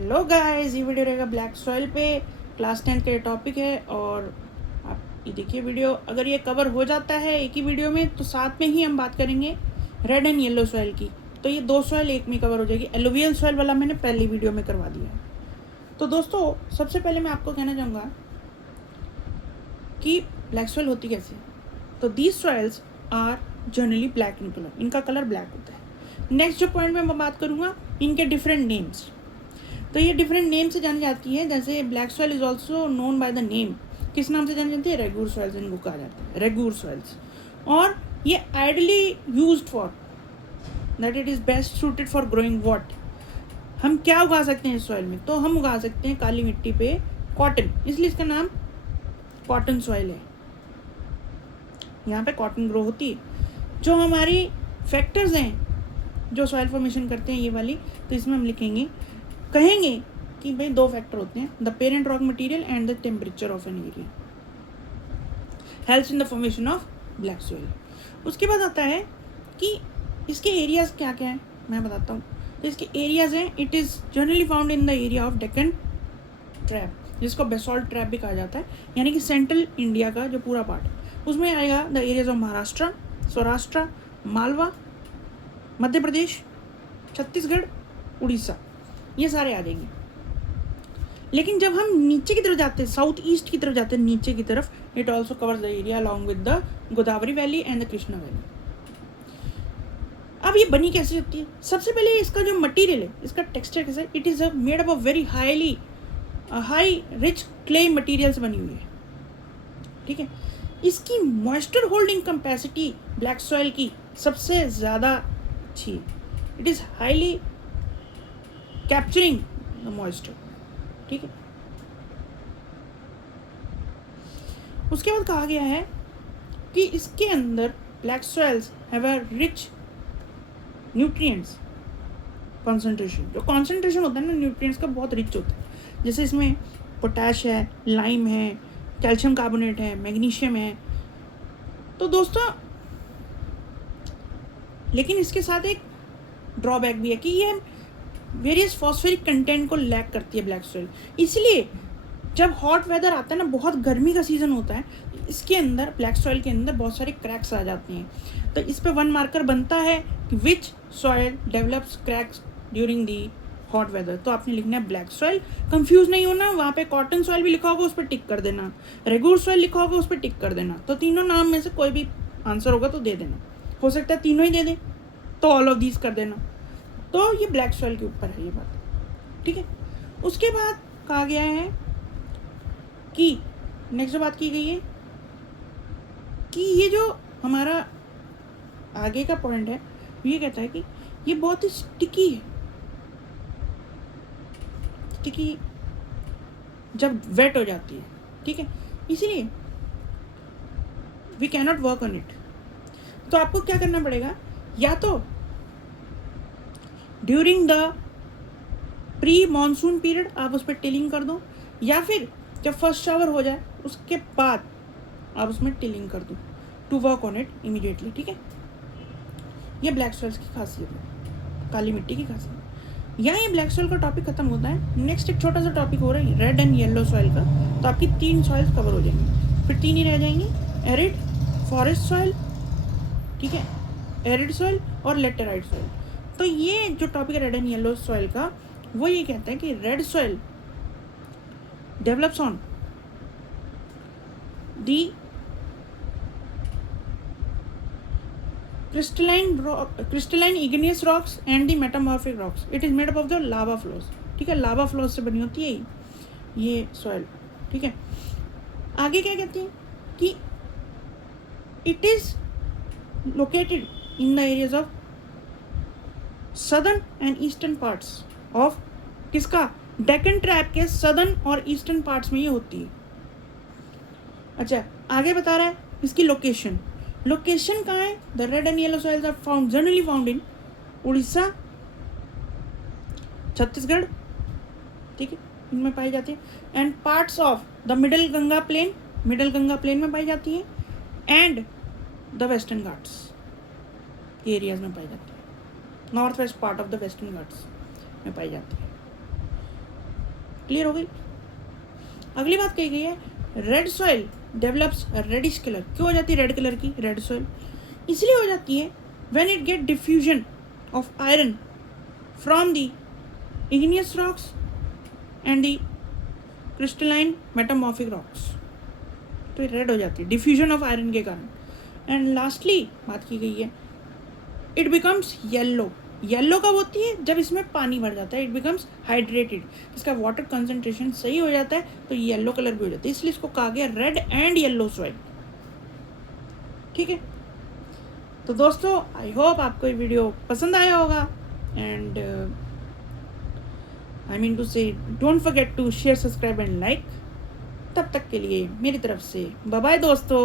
Hello guys, ये video रहेगा black soil पे। क्लास 10 का ये टॉपिक है और आप ये देखिए वीडियो। अगर ये कवर हो जाता है एक ही वीडियो में तो साथ में ही हम बात करेंगे रेड एंड येलो सॉइल की। तो ये दो सॉइल एक में कवर हो जाएगी। एलुवियल सॉइल वाला मैंने पहली वीडियो में करवा दिया है। तो दोस्तों, सबसे पहले मैं आपको कहना चाहूँगा कि ब्लैक सॉइल होती कैसे है। तो these soils are generally black in colour, इनका कलर ब्लैक होता है। नेक्स्ट जो पॉइंट में मैं बात करूँगा, इनके डिफरेंट नेम्स। तो ये डिफरेंट नेम से जानी जाती है। जैसे black soil is also known by the name. किस नाम से जानी जाती है? रेगुर सॉइल्स इनको कहा जाता है, रेगुर सॉइल्स। और ये ideally used for that it is best suited for growing what. हम क्या उगा सकते हैं इस सॉइल में? तो हम उगा सकते हैं काली मिट्टी पे कॉटन, इसलिए इसका नाम कॉटन सॉइल है। यहाँ पे कॉटन ग्रो होती है। जो हमारी फैक्टर्स हैं जो सॉइल फॉर्मेशन करते हैं ये वाली, तो इसमें हम कहेंगे कि भाई दो फैक्टर होते हैं, the parent rock material and the temperature of an area helps in the formation of black soil. उसके बाद आता है कि इसके एरियाज क्या क्या हैं, मैं बताता हूँ। तो इसके एरियाज हैं, it is generally found in the area of Deccan trap, जिसको बेसॉल्ट ट्रैप भी कहा जाता है, यानी कि सेंट्रल इंडिया का जो पूरा पार्ट, उसमें आएगा the areas of Maharashtra, Saurashtra, Malwa, Madhya Pradesh, Chhattisgarh, Orissa, ये सारे आ जाएंगे। लेकिन जब हम नीचे की तरफ जाते हैं, साउथ ईस्ट की तरफ जाते हैं, नीचे की तरफ, it also covers the area along with the Godavari valley and the Krishna valley. अब ये बनी कैसे होती है? सबसे पहले इसका जो मटेरियल है, इसका टेक्सचर कैसा है? It is made up of very high rich clay material से बनी हुई है। ठीक है। इसकी moisture holding capacity black soil की सबसे ज़्यादा अच्छी है। It is highly capturing the moisture. ठीक है। उसके बाद कहा गया है कि इसके अंदर black soils have a rich nutrients concentration. जो कॉन्सेंट्रेशन होता है ना न्यूट्रिएंट्स का, बहुत रिच होता है। जैसे इसमें पोटैश है, लाइम है, कैल्शियम कार्बोनेट है, मैग्नीशियम है। तो दोस्तों, लेकिन इसके साथ एक ड्रॉबैक भी है कि ये वेरियस फॉस्फेरिक कंटेंट को लैक करती है ब्लैक सॉइल। इसलिए जब हॉट वेदर आता है ना, बहुत गर्मी का सीज़न होता है, इसके अंदर ब्लैक सॉइल के अंदर बहुत सारे क्रैक्स आ जाती हैं। तो इस पे वन मार्कर बनता है कि which soil develops cracks during the hot weather. तो आपने लिखना है ब्लैक सॉइल, कंफ्यूज नहीं होना। वहाँ पे कॉटन सॉइल भी लिखा होगा, उस पर टिक कर देना। रेगुर सॉइल लिखा होगा, उस पर टिक कर देना। तो तीनों नाम में से कोई भी आंसर होगा तो दे देना। हो सकता है तीनों ही दे दें, तो ऑल ऑफ दीज कर देना। तो ये ब्लैक सॉइल के ऊपर है ये बात। ठीक है। उसके बाद कहा गया है कि नेक्स्ट जो बात की गई है कि ये जो हमारा आगे का पॉइंट है, ये कहता है कि ये बहुत ही स्टिकी है। स्टिकी जब वेट हो जाती है, ठीक है, इसीलिए we cannot work on it. तो आपको क्या करना पड़ेगा? या तो during the pre monsoon period आप उस पर टिलिंग कर दो, या फिर जब फर्स्ट शावर हो जाए उसके बाद आप उसमें टिलिंग कर दो to work on it immediately. ठीक है। ये ब्लैक सॉइल्स की खासियत है, काली मिट्टी की खासियत है। यहाँ ये ब्लैक सॉइल का टॉपिक खत्म होता है। नेक्स्ट एक छोटा सा टॉपिक हो रहा है रेड एंड येलो सॉइल का। तो आपकी 3 सॉइल्स कवर हो जाएंगी, फिर 3 ही रह जाएंगी, एरिड, फॉरेस्ट सॉइल, ठीक है, एरिड सॉइल और लेटेराइट सॉइल। तो ये जो टॉपिक है रेड एंड येलो सॉइल का, वो ये कहता है कि red soil develops on the crystalline igneous rocks and the metamorphic rocks. It is made up of the lava flows. ठीक है, लावा फ्लोज से बनी होती है ये सॉइल। ठीक है। आगे क्या कहते हैं कि it is located in the areas of southern and eastern parts of किसका? डेक्कन ट्रैप के सदर्न और ईस्टर्न पार्ट्स में ये होती है। अच्छा, आगे बता रहा है इसकी लोकेशन। लोकेशन कहाँ है? The red and yellow soils are found generally found in Odisha, Chhattisgarh, ठीक है, इनमें पाई जाती है, and parts of the middle Ganga plain में पाई जाती है, and the western Ghats areas में पाई जाती है, north west part of the western Ghats में पाई जाती है। क्लियर हो गई। अगली बात कही गई है red soil develops reddish colour. क्यों हो जाती है रेड कलर की रेड सॉइल? इसलिए हो जाती है when it get diffusion of iron from the igneous rocks and the crystalline metamorphic rocks, तो रेड हो जाती है डिफ्यूजन ऑफ आयरन के कारण। एंड लास्टली बात की गई है इट बिकम्स येलो। येलो कब होती है? जब इसमें पानी भर जाता है, इट बिकम्स हाइड्रेटेड, इसका वाटर कंसंट्रेशन सही हो जाता है तो येलो कलर भी हो जाता है, इसलिए इसको कहा गया रेड एंड येलो सॉइल। ठीक है, तो दोस्तों आई होप आपको ये वीडियो पसंद आया होगा and I mean to say don't forget to share subscribe and like. तब तक के लिए मेरी तरफ से बाय बाय दोस्तों।